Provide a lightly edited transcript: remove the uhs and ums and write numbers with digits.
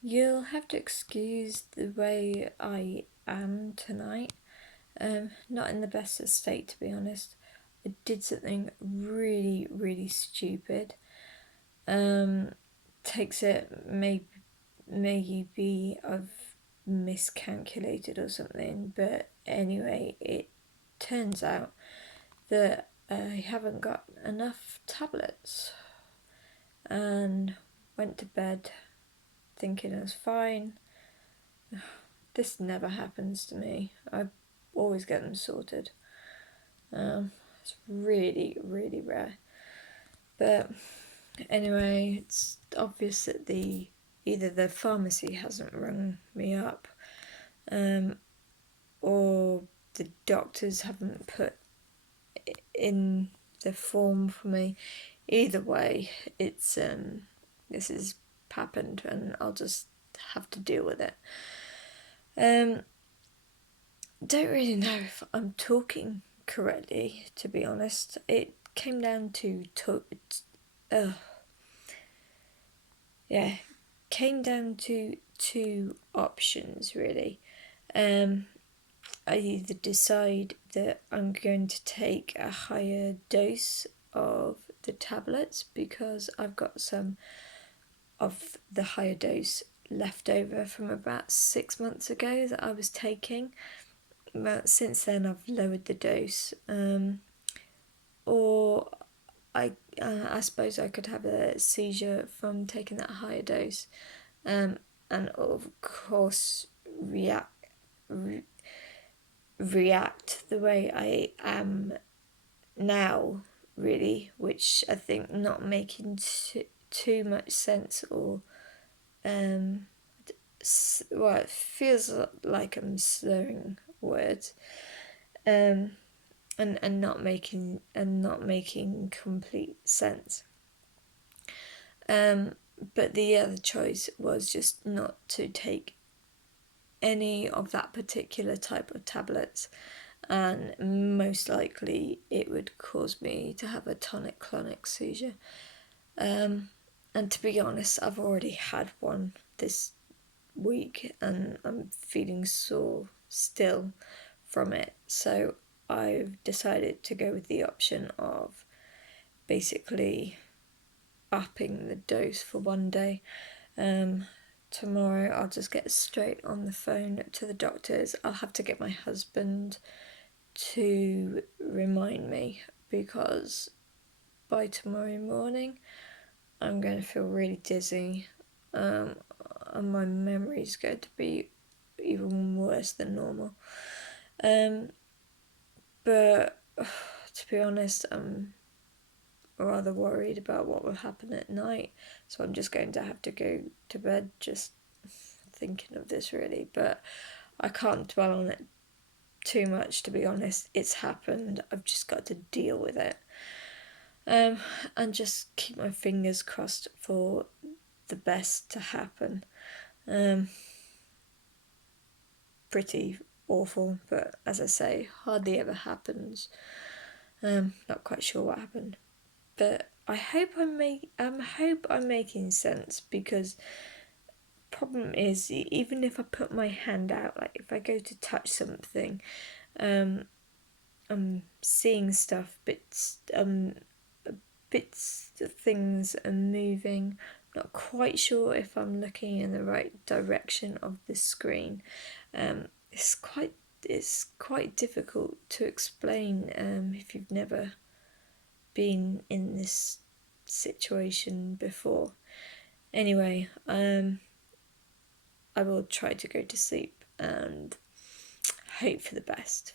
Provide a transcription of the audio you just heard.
You'll have to excuse the way I am tonight. Not in the best of state, to be honest. I did something really, really stupid. Um, Takes it maybe I've miscalculated or something, but anyway, it turns out that I haven't got enough tablets and went to bed thinking I was fine. This never happens to me. I always get them sorted. It's really, really rare. But anyway, it's obvious that either the pharmacy hasn't rung me up, or the doctors haven't put in the form for me. Either way, it's this has happened, and I'll just have to deal with it. Don't really know if I'm talking correctly, to be honest. It came down to came down to two options really. I either decide that I'm going to take a higher dose of the tablets because I've got some of the higher dose left over from about 6 months ago that I was taking. But since then, I've lowered the dose. Or I suppose I could have a seizure from taking that higher dose, and of course react the way I am now, really, which I think not making too much sense, or well, it feels like I'm slurring words, and not making complete sense. But the other choice was just not to take any of that particular type of tablets, and most likely it would cause me to have a tonic-clonic seizure. And to be honest, I've already had one this week and I'm feeling sore still from it, so I've decided to go with the option of basically upping the dose for one day. Tomorrow I'll just get straight on the phone to the doctors. I'll have to get my husband to remind me because by tomorrow morning I'm going to feel really dizzy, and my memory's going to be even worse than normal. But to be honest, I'm rather worried about what will happen at night, so I'm just going to have to go to bed just thinking of this, really. But I can't dwell on it too much, to be honest. It's happened. I've just got to deal with it, and just keep my fingers crossed for the best to happen. Pretty awful, but as I say, hardly ever happens. Not quite sure what happened, but I hope I'm making sense, because problem is, even if I put my hand out, like if I go to touch something, I'm seeing stuff, bits of things are moving. Not quite sure if I'm looking in the right direction of the screen. It's quite difficult to explain if you've never been in this situation before. Anyway, I will try to go to sleep and hope for the best.